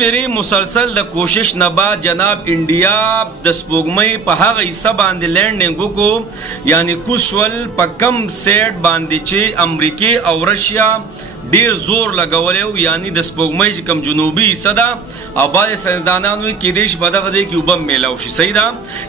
پیری مسلسل د کوشش نه بعد جناب انډیا د سپوږمۍ په هغه حصہ باندې لینډینګ وکړو یعنی کوشول په کم سیټ باندې چې امریکای او رشیا ډیر زور لګولیو یعنی د سپوږمۍ چې کم جنوبي حصہ ده او بعض ساینسدانانو کې دیش په دغه ځای کې وبم میلاو شي صحیح ده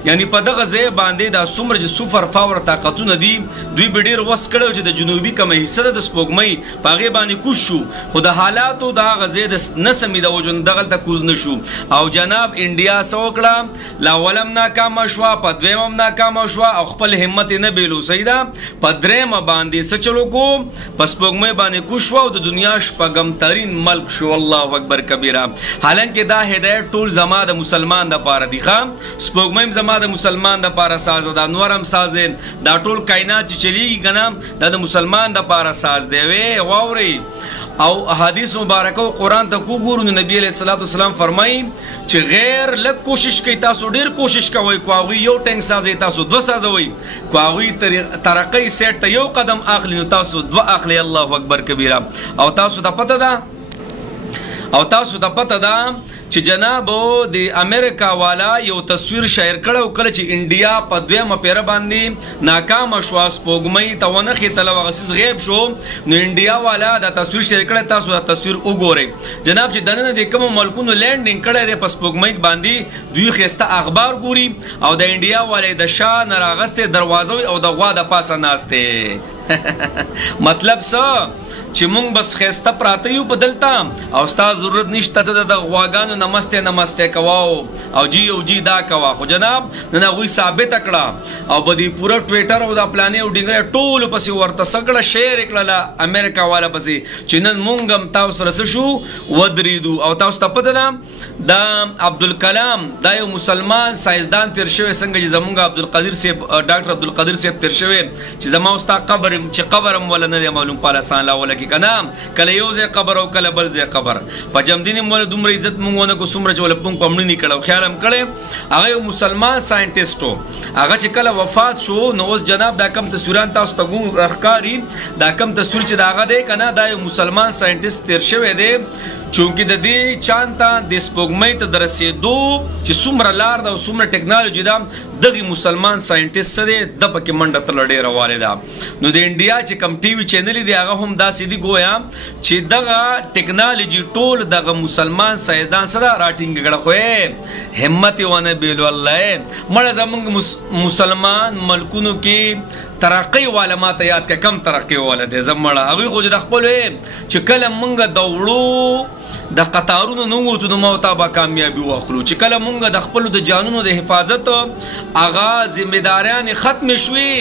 یعنی په دغه ځای باندې د سومر چې سوپر پاور طاقتونه دي دوی به ډیر وس کړو چې د جنوبي کومه حصہ د سپوږمۍ په هغې باندې کوز شو خو د حالاتو د هغه ځای د نسمې د وجو دغلته کوز نه شو او جناب انډیا څه وکړه لا اولم ناکامه شوه په دویمم ناکامه شوه او خپل همت یې نه بیلو صحیح ده په دریمه باندې څه چلو کو په سپوږمۍ باندې کوز شوه او د دنیا شپږم ترین ملک شو الله اکبر کبیره حالانکه دا هدایت ټول زما د مسلمان د پاره دی خام سپوږمۍ زما د مسلمان د پاره ساز ده نورم ساز دا ټول کائنات چې چلیږي کنه دا د مسلمان د پاره ساز دی وی واوري او احادیث مبارکه او قران ته کو ګورو نبی علیہ الصلوۃ والسلام فرمایي چې غیر لک کوشش کوي تاسو ډیر کوشش کوئ کوغي یو ټنګ سازي تاسو دو سازوي کوغي ترقی سیټ ته یو قدم اخلي نو تاسو دو اخلي الله اکبر کبیره او تاسو ته پته ده چې جناب د امریکا والا یو تصویر شایر کړو کله چې انډیا په دویمه پیره باندې ناکام شو سپوږمۍ ته ونه خېتله وغسیز غیب شو نو انډیا والا دا تصویر شایر کړی تاسو دا تصویر وګورئ جناب چې دننه د کوم ملکونو لینډینګ کړی دی په سپوږمۍ باندې دوی خسته اخبار ګوري او د انډیا والا د شاه نه راغسته دروازه او د غوا د پاسه ناسته مطلب څه چې مونږ بس خسته پراته یو په دلته او ستا ضرورت نشته ته د غواګانو نمسته کواو او جی دا کوا خو جناب نن هغوی ثابته کړه او په دې پوره ټویټر او دا پلانې او ډینګرې ټولو پسې ورته سګړه شیر کړله امریکا والا پسې چې نن مونږ هم تاسو سره څه شو ودرېدو او تاسو ته پته ده دا عبدالکلام دا یو مسلمان ساینسدان تیر شوی څنګه چې زمونږ عبدالقادر صاحب ډاکټر عبدالقادر صاحب تیر شوی چې زما او ستا قبر چې قبر هم ولا نه دی معلوم په لسان لا ولا کنا کله یو ځای قبر او کله بل ځای قبر په جمدین مولا دومره عزت مونږ ونه کو څومره چې ول پونګ پمړنی نه کړو خیال هم کړي هغه یو مسلمان ساينټیسټو هغه چې کله وفات شو نو اوس جناب دا کم تصویران تاسو ته ګورئ اخکاری دا کم تصویر چې داغه دی کنه دا یو مسلمان ساينټیسټ تیر شوی دی چونکه د دې چانتا د سپوږمۍ ته درسېدو چې څومره لار ده او څومره ټیکنالوژي ده دغه مسلمان ساينټیسټ سره د پکې منډه تل ډېره والي ده نو د انډیا چې کم ټي وي چینل دی هغه هم داسې دی ګویا چې دغه ټیکنالوژي ټول دغه مسلمان ساينسدان سره راټینګ کړه خو همت ونه بیلو الله مړه زمونږ مسلمان ملکونو کې ترقی والا ما ته یاد کم ترقی والا دی زمړه هغه خو د خپل چې کله مونږ دوړو د قطارونو نو وته نو موتا با کامیابی واخلو چې کله مونږ د خپل د جانونو د حفاظت اغا ذمہداریان ختم شوي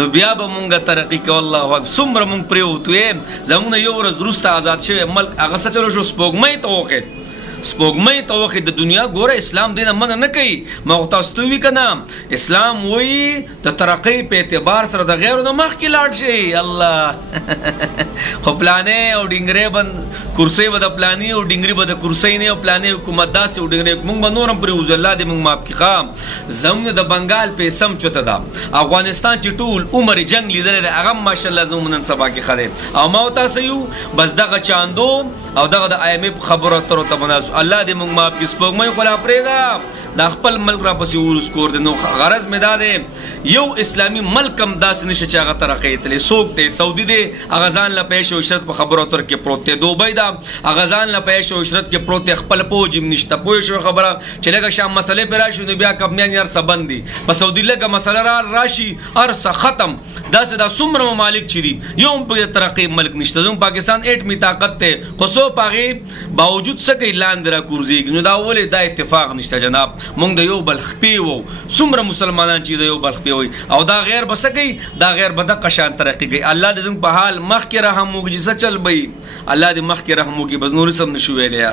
نو بیا به مونږ ترقی کو الله اکبر څومره مونږ پریوتو زمونه یو ورځ درسته آزاد شوی ملک هغه سچلو شو سپوږمۍ ته وخت سپوږمۍ ته وخت د دنیا ګوره اسلام دینه منع نه کوي ما تاسو ته وی کنه اسلام وی د ترقی په اعتبار سره د غیرو نه مخکې لاړ شي الله خو پلانې او ډینګرې بند کرسي به د پلانې او ډینګرې به د کرسي نه او پلانې حکومت داسې او ډینګرې مونږ به نورم پرې وز الله دې مونږ ماف کړي خام زموږ د بنگال په سم چته ده افغانستان چې ټول عمر جنگ لیدل هغه ماشاءالله زموږ نن سبا کې خده او ما تاسو یو بس دغه چاندو او دغه د IMF خبره تر ته مناسب الله دې موږ ماف کړي سپوږمۍ خو لا پرېږده د خپل ملک را پسې ورسکور دی نو غرض مې دا دی یو اسلامي ملک هم داسې نشي چې هغه ترقی تللی څوک دی سعودي دی هغه ځان له پیش او عشرت په خبرو اترو کې پروت دی دوبۍ ده هغه ځان له پیش او عشرت کې پروت دی خپل پوج هم نشته پوه شو خبره چې لږه شام مسلې پرې راشي نو بیا کمپنیان یې هر څه بند دي په سعودي لږه مسله راشي هر څه ختم داسې دا څومره ممالک چې دي یو هم پکې ترقی ملک نشته زموږ پاکستان ایټمي طاقت دی خو څو په هغې باوجود څه کوي لاندې را کوزېږي نو دا ولې دا اتفاق نشته جناب مونږ د یو بل خپې وو څومره مسلمانان چې د یو بل خپې وي او دا غیر به څه کوي دا غیر به دغه شان ترقي کوي الله دې زموږ په حال مخکې رحم وکړي څه چل به الله دې مخکې رحم وکړي بس نور څه هم نشو ویلی